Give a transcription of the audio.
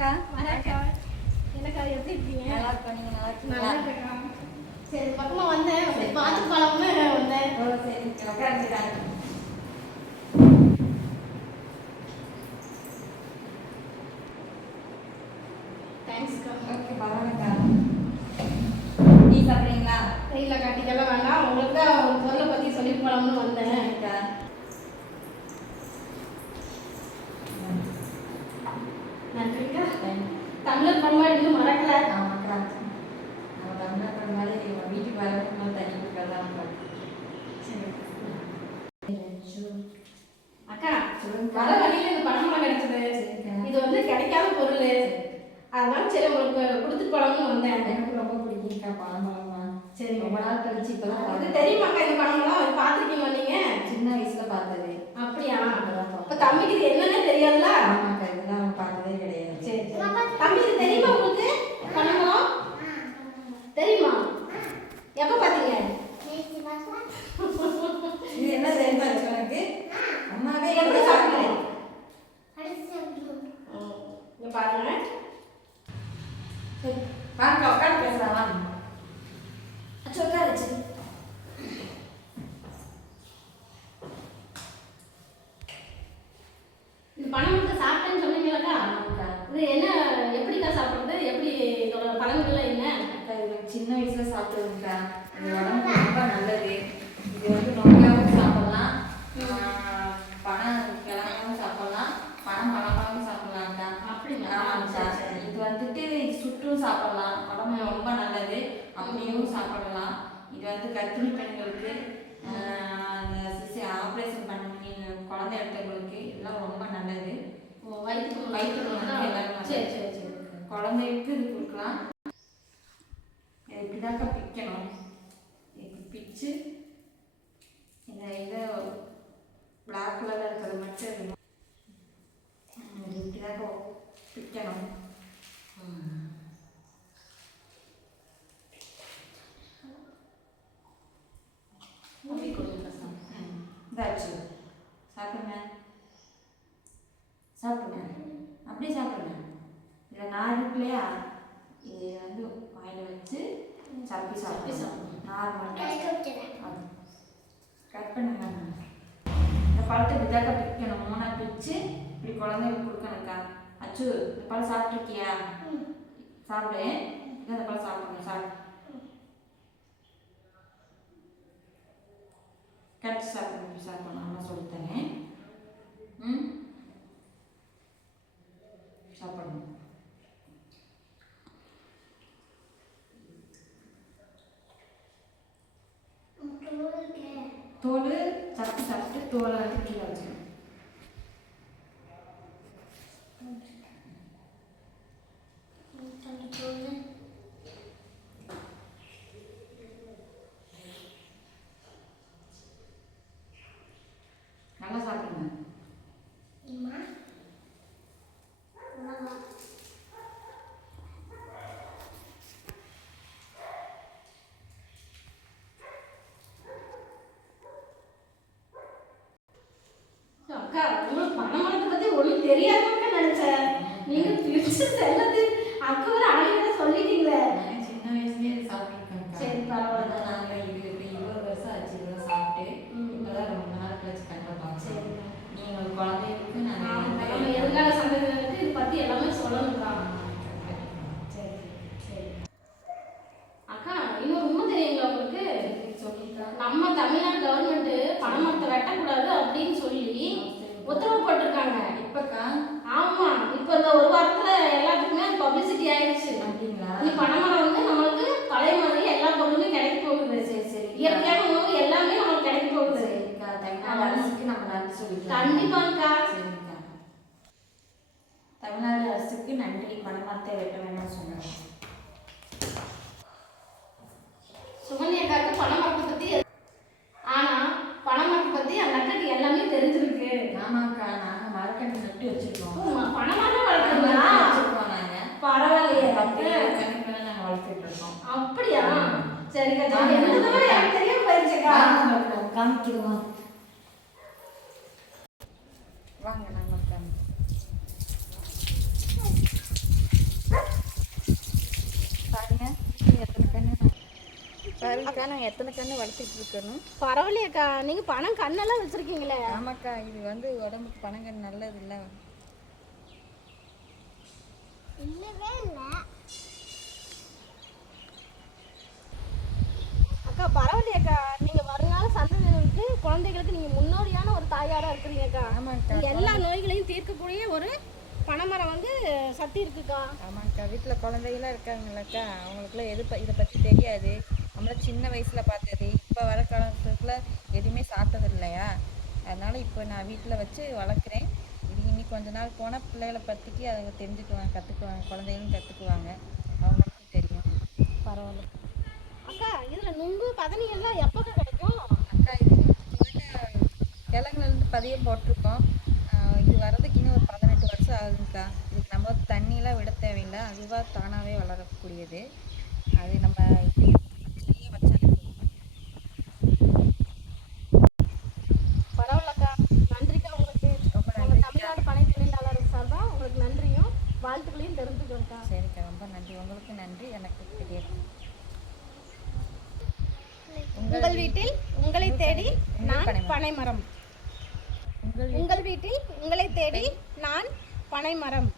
வாங்கக்கா. என்னக்கா எப்படி இருக்கீங்க? நல்லா இருக்கோம். நீங்க நல்லா இருக்கீங்களா? நல்லா இருக்கேன். சரி பக்கமா வந்தேன். பார்த்து போலாம்னு வந்தேன். ஓ சரி உட்காந்துட்டாங்க. தேங்க்ஸ்க்கா. ஓகே பரவாயில்லக்கா. டீ சாப்பிட்றீங்களா? இல்லைக்கா டீக்கெல்லாம் வேண்டாம். உங்களுக்கு தான் ஒரு பொருளை பற்றி சொல்லி போலாம்னு வந்தேன். சரிக்கா. நன்றிக்கா. தமிழர் பண்பாடு இன்னும் மறக்கல. ஆமாக்கா. நம்ம தமிழ்நாட்டு மாதிரி வீட்டுக்கு வரணும் தண்ணி கொடுக்கலாம். அக்கா வர வழியில இந்த பணமெல்லாம் கிடைச்சது. இது வந்து கிடைக்காத பொருள். அதனால சரி உங்களுக்கு கொடுத்துட்டு போலாம்னு வந்தேன். எனக்கு ரொம்ப பிடிக்கும்க்கா பழம்பழமா. சரி ரொம்ப நாள் கழிச்சு இப்பதான் இது தெரியுமாக்கா இந்த பணமெல்லாம் பார்த்துருக்கீங்களா நீங்க? சின்ன வயசுல பார்த்தது. அப்படியா? அப்ப தம்பிக்கு இது என்னன்னே தெரியாதுல்ல? ஆமாக்கா இதெல்லாம் பார்த்ததே கிடையாது. சரி தம்பி இது தெரியுமா உங்களுக்கு? பணமெல்லாம் தெரியுமா? எப்ப பார்த்தீங்க? இது என்ன தெரியுமா உனக்கு? அம்மாவே எப்படி சாப்பிடுறேன்? இங்க பாருங்க. சரி வாங்க உட்காந்து பேசலாம் வாங்க. அச்சோ உட்காருச்சு. இந்த பணம் மட்டும் சாப்பிட்டேன்னு சொன்னீங்களா? இது என்ன எப்படிக்கா சாப்பிடுறது? எப்படி இதோட பலன்கள்லாம் என்ன? சின்ன வயசுல சாப்பிடுவோம்க்கா. இது உடம்புக்கு ரொம்ப நல்லது. இது வந்து நோயாவும் சாப்பிடலாம், பணம் கிழங்காவும் சாப்பிடலாம், பழமாவும் சாப்பிடலாம்க்கா. ஆமாக்கா. இது வந்துட்டு சுற்றும் சாப்பிடலாம், உடம்பு ரொம்ப நல்லது. அப்படியும் சாப்பிடலாம். இது வந்து கர்ப்பிணி பெண்களுக்கு, ஆப்ரேஷன் பண்ணி குழந்தை எடுத்தவங்களுக்கு எல்லாம் ரொம்ப நல்லது. வயிற்றுக்கு எல்லாரும் சரி சரி சரி. குழந்தைக்கு இது கொடுக்கலாம். இப்படிதாக்கா பிக்கணும். இப்படி பிச்சு இந்த இதை பிளாக் கலரில் இருக்கிறது மட்டும் இப்படிதாக்கா பிக்கணும். இதாச்சு சாப்பிடுங்க சாப்பிடுங்க அப்படியே சாப்பிடுங்க. இதில் நார் இருக்கு இல்லையா, இது வந்து வாயில் வச்சு சப்பி சாப்பிடணும். நார் மட்டும் கட் பண்ணுங்க. இந்த பழத்தை இப்படிதாக்கா பிக்கணும். மூணாக பிச்சு இப்படி குழந்தைங்களுக்கு கொடுக்கணுக்கா. அச்சு இந்த பழம் சாப்பிட்ருக்கியா? சாப்பிடு. இந்த பழம் சாப்பிடணும். சாப்பிடு. கடிச்சு சாப்பிடணும். சாப்பிடணும். அம்மா சொல்லித்தரேன். சாப்பிடணும். தோல் சாப்பிட்டு சாப்பிட்டு தோலை வந்து கீழே வச்சுக்கணும். நல்லா சாப்பிடுங்க. அக்கா உங்களுக்கு பணமரத்தை பத்தி ஒன்றும் தெரியாதுன்னு நினைச்சேன். நீங்க பிரிச்சு செல்லது அக்கா வர ஆளுகிட்ட சொல்லிட்டீங்களே. சின்ன வயசுலேயே இது சாப்பிட்ருக்கேன். சரி பரவாயில்ல. நாங்கள் இது இப்போ 20 வருஷம் ஆச்சு இதெல்லாம் சாப்பிட்டு. இப்போதான் ரொம்ப நாள் கழிச்சு கண்டிப்பாக. சரி நீங்கள் ஒரு குழந்தைகளுக்கு நம்ம எதிர்கால சந்ததிகளுக்கு இது பத்தி எல்லாமே சொல்லணும்க்கா. சரி சரி அக்கா இன்னொரு உண்மை தெரியுங்களா உங்களுக்கு? சொல்லிக்கா. நம்ம தமிழ்நாடு கவர்மெண்ட் பணமரத்தை வெட்டக்கூடாது அப்படின்னு சொல்லி உத்தரவு போட்டிருக்காங்க. இப்பக்கா? ஆமா இப்போ இந்த ஒரு வாரத்துல எல்லாத்துக்குமே அது பப்ளிசிட்டி ஆயிடுச்சு. அப்படிங்களா? இந்த பனைமரம் வந்து நம்மளுக்கு பழைய மாதிரி எல்லா பொருளுமே கிடைக்க போகுது. சரி சரி. இயற்கையான உணவு எல்லாமே நமக்கு கிடைக்க போகுது. சரிக்கா. தமிழ்நாடு அரசுக்கு நம்ம நன்றி சொல்லிக்கலாம். கண்டிப்பாக்கா. சரிக்கா. தமிழ்நாடு அரசுக்கு நன்றி. பனைமரத்தை வெட்ட வேண்டாம்னு சொன்னாங்க. சுகன்யாக்காருக்கு பனைமரத்தை பத்தி ஆனா பனைமரத்தை பத்தி அந்த அக்காக்கு எல்லாமே தெரிஞ்சிருக்கு. ஆமாக்கா. நாங்கள் மரக்கன்று நட்டு வச்சிருக்கோம். பனைமரம் வளர்க்குறீங்களா? வச்சிருக்கோம் நாங்கள். பரவாயில்லையே. கண்ணுக்கு நாங்கள் வளர்த்துட்டு இருக்கோம். அப்படியா? சரிக்கா. எனக்கு தெரியாம போயிருச்சுக்கா. காமிக்கிறோம் வாங்க. நாங்கள் பாருங்கக்கா நாங்கள் எத்தனை கன்று வளர்த்துட்டு இருக்கணும். பரவாயில்லையக்கா, நீங்க பணம் கண்ணெல்லாம் வச்சிருக்கீங்களே. ஆமாக்கா, இது வந்து உடம்புக்கு பனங்கன்று நல்லது இல்லை. இல்லவே இல்லை அக்கா பரவாயில்லையக்கா, நீங்க வருங்கால சந்ததியினருக்கு குழந்தைகளுக்கு நீங்க முன்னோடியான ஒரு தாயாரா இருக்கிறீங்கக்கா. ஆமாக்கா, எல்லா நோய்களையும் தீர்க்கக்கூடிய ஒரு பனைமரம் வந்து சக்தி இருக்குக்கா. ஆமாக்கா, வீட்டில் குழந்தைகளாம் இருக்காங்கல்லக்கா, அவங்களுக்குலாம் இதை பற்றி தெரியாது. நம்மள சின்ன வயசில் பார்த்தது, இப்போ வர காலத்துல எதுவுமே சாப்பிட்டது இல்லையா, அதனால் இப்போ நான் வீட்டில் வச்சு வளர்க்குறேன். இது இன்னி கொஞ்ச நாள் போனால் பிள்ளைகளை பற்றிக்கு அதை தெரிஞ்சுக்குவாங்க, கற்றுக்குவாங்க, குழந்தைகளும் கற்றுக்குவாங்க, அவங்களுக்கும் தெரியும். பரவாயில்ல அக்கா. இதில் நுங்கு பதனி எல்லாம் எப்போக்கா கிடைக்கும்? அக்கா, இது கிழங்குலேருந்து பதியம் போட்டிருக்கோம். இது வர்றதுக்கு இன்னும் ஒரு 18 வருஷம் ஆகுதுக்கா. இதுக்கு நம்ம தண்ணியெலாம் விட தேவையில்லை, அதுவாக தானாகவே வளரக்கூடியது. அது நம்ம இதுலேயே வச்சாலே பரவாயில்லக்கா, நன்றிக்கா. உங்களுக்கு ரொம்ப உங்கள் நன்றி. தமிழ்நாடு பனை தொழிலாளர் சார்பாக உங்களுக்கு நன்றியும் வாழ்த்துக்களையும் தெரிஞ்சுக்கிறேன்க்கா. சரிக்கா, ரொம்ப நன்றி. உங்களுக்கு நன்றி. எனக்கு தெரியாது. உங்கள் வீட்டில் உங்களை தேடி நான் பனைமரம். உங்கள் வீட்டில் உங்களை தேடி நான் பனைமரம்.